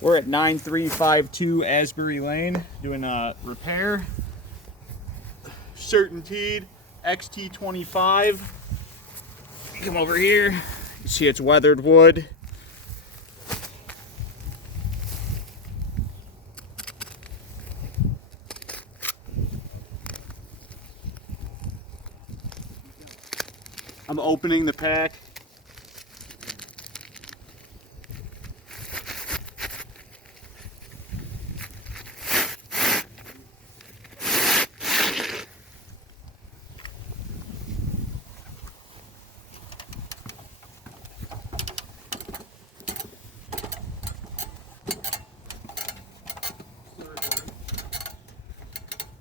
We're at 9352 Asbury Lane doing a repair. Certainteed XT25. Come over here. You see it's weathered wood. I'm opening the pack.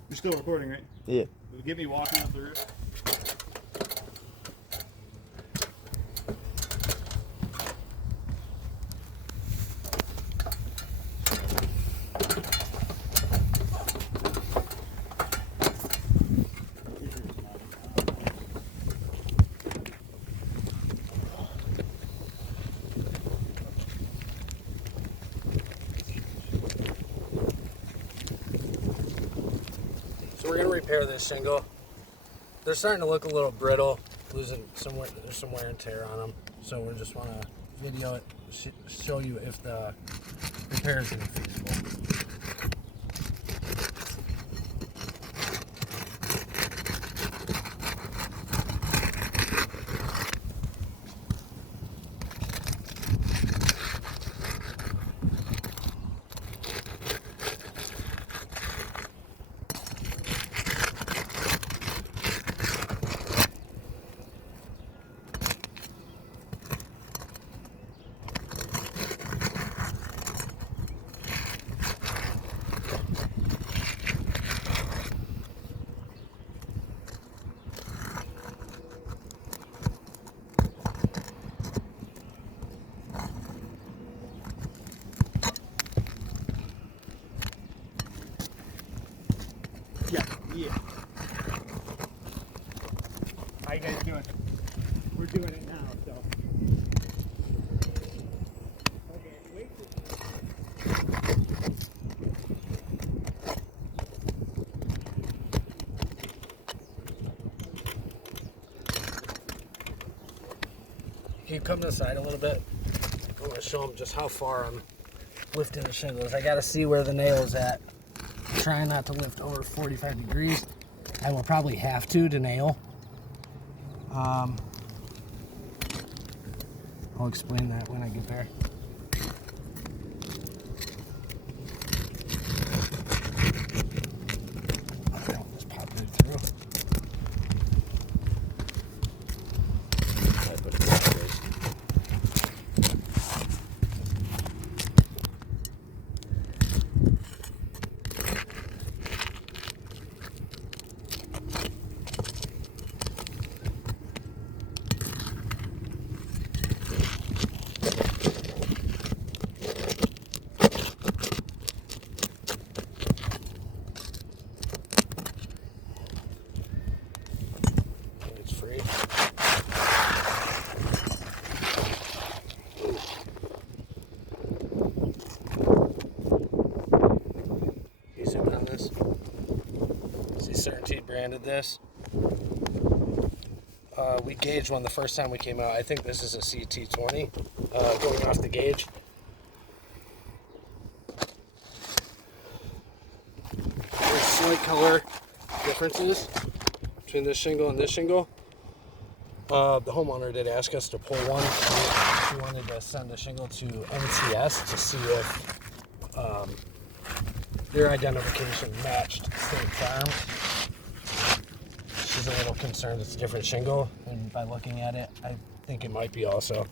You're still recording, right? Yeah. Get me walking up the roof. So we're gonna repair this shingle. They're starting to look a little brittle, there's some wear and tear on them. So we just want to video it, show you if the repair is gonna be feasible. Yeah. How you guys doing? We're doing it now, so. Okay, wait. Can you come to the side a little bit? I want to show them just how far I'm lifting the shingles. I got to see where the nail's at. I'm trying not to lift over 45 degrees. I will probably have to nail. I'll explain that when I get there. Okay, I'll just pop right through. It's free. You zoom in on this. See, Certainty branded this. We gauged one the first time we came out. I think this is a CT20 going off the gauge. There's slight color differences between this shingle and this shingle. The homeowner did ask us to pull one. She wanted to send the shingle to NCS to see if their identification matched State Farm. She's a little concerned it's a different shingle, and by looking at it, I think it might be also.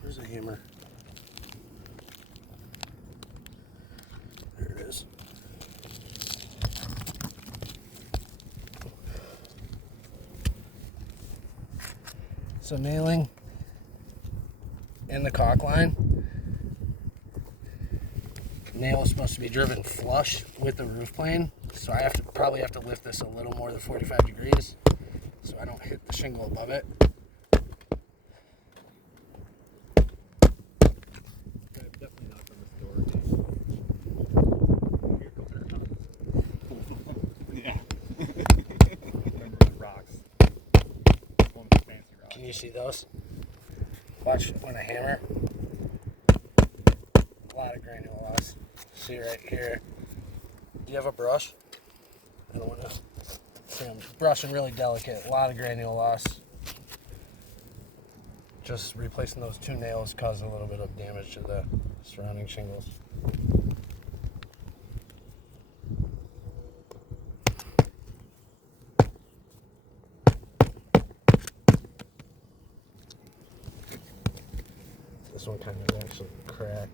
Where's the hammer? There it is. So nailing in the caulk line, nail is supposed to be driven flush with the roof plane, so I probably have to lift this a little more than 45 degrees so I don't hit the shingle above it. Definitely not from the store. Here comes our tons. Yeah. Remember the rocks. One of the fancy rocks. Can you see those? Watch when I hammer. A lot of granule loss. See right here. Do you have a brush? I don't want to. See, I'm brushing really delicate. A lot of granule loss. Just replacing those 2 nails caused a little bit of damage to the surrounding shingles. This one kind of actually cracked.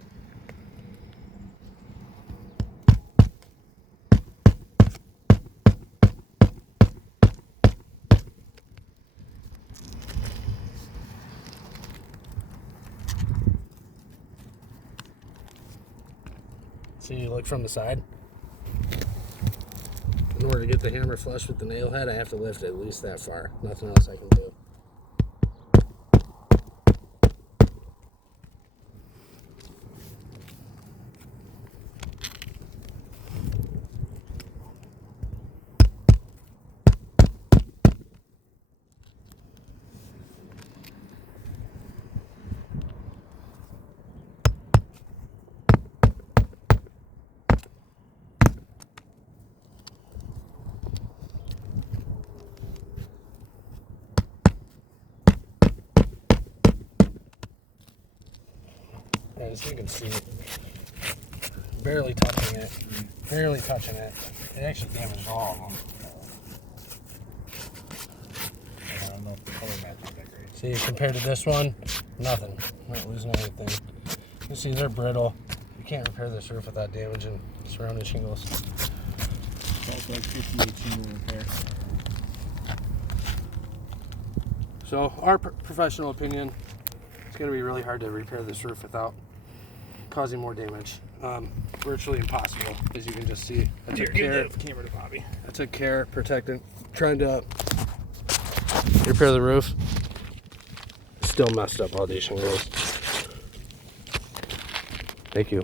So you look from the side. In order to get the hammer flush with the nail head, I have to lift it at least that far. Nothing else I can do. As you can see, barely touching it. Barely touching it. It actually damaged all of them. I don't know if the color matches that great. See, compared to this one, nothing. Not losing anything. You see, they're brittle. You can't repair this roof without damaging surrounding shingles. It's also like 58 shingle repair. So, our professional opinion, it's going to be really hard to repair this roof without causing more damage. Virtually impossible, as you can just see. I took care. Camera to Bobby. I took care protecting, trying to repair the roof. Still messed up all these shingles. Thank you.